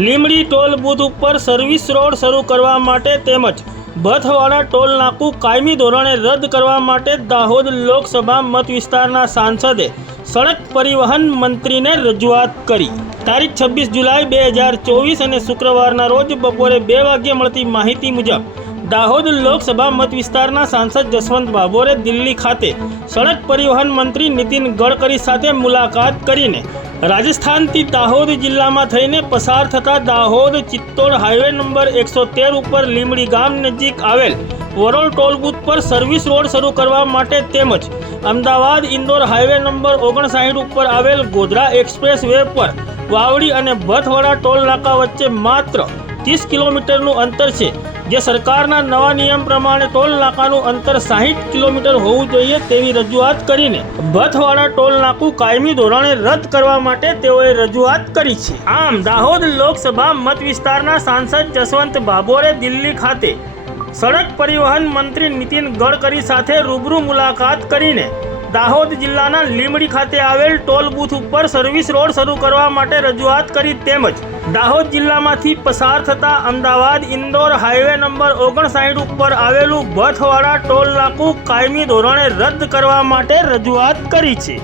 Limdi toll booth ઉપર service road શરૂ કરવા માટે તેમજ ભથવાડા ટોલ નાકું કાયમી ધોરણે રદ કરવા માટે દાહોદ લોકસભા મત વિસ્તારના સાંસદે સડક પરિવહન મંત્રીને રજૂઆત કરી. તારીખ છવ્વીસ જુલાઈ બે હજાર ચોવીસ અને શુક્રવારના રોજ બપોરે બે વાગ્યે મળતી માહિતી મુજબ દાહોદ લોકસભા મત વિસ્તારના સાંસદ જસવંત બાબોરે દિલ્હી ખાતે સડક પરિવહન મંત્રી નીતિન ગડકરી સાથે મુલાકાત કરીને રાજસ્થાનથી દાહોદ જિલ્લામાં થઈને પસાર થતા દાહોદ ચિત્તોડ હાઈવે નંબર એકસો તેર ઉપર લીમડી ગામ નજીક આવેલ વરોલ ટોલ બૂથ પર સર્વિસ રોડ શરૂ કરવા માટે તેમજ અમદાવાદ ઇન્દોર હાઈવે નંબર ઓગણસાઠ ઉપર આવેલ ગોધરા એક્સપ્રેસ વે પર વાવડી અને ભથવાડા ટોલ નાકા વચ્ચે માત્ર ત્રીસ કિલોમીટરનું અંતર છે. જે સરકારના નવા નિયમ પ્રમાણે ટોલ નાકાનું અંતર સાહીઠ કિલોમીટર હોવું જોઈએ તેવી રજૂઆત કરીને ભથવાડા ટોલ નાકું કાયમી ધોરણે રદ કરવા માટે તેઓએ રજૂઆત કરી છે. આમ, દાહોદ લોકસભા મત વિસ્તારના સાંસદ જસવંત ભાભોરે દિલ્હી ખાતે સડક પરિવહન મંત્રી નીતિન ગડકરી સાથે રૂબરૂ મુલાકાત કરીને દાહોદ જિલ્લાના લીમડી ખાતે આવેલ ટોલ બૂથ ઉપર સર્વિસ રોડ શરૂ કરવા માટે રજૂઆત કરી તેમજ દાહોદ જિલ્લામાંથી પસાર થતા અમદાવાદ ઇન્દોર હાઈવે નંબર ઓગણસાઠ ઉપર આવેલું ભથવાડા ટોલ નાકું કાયમી ધોરણે રદ કરવા માટે રજૂઆત કરી છે.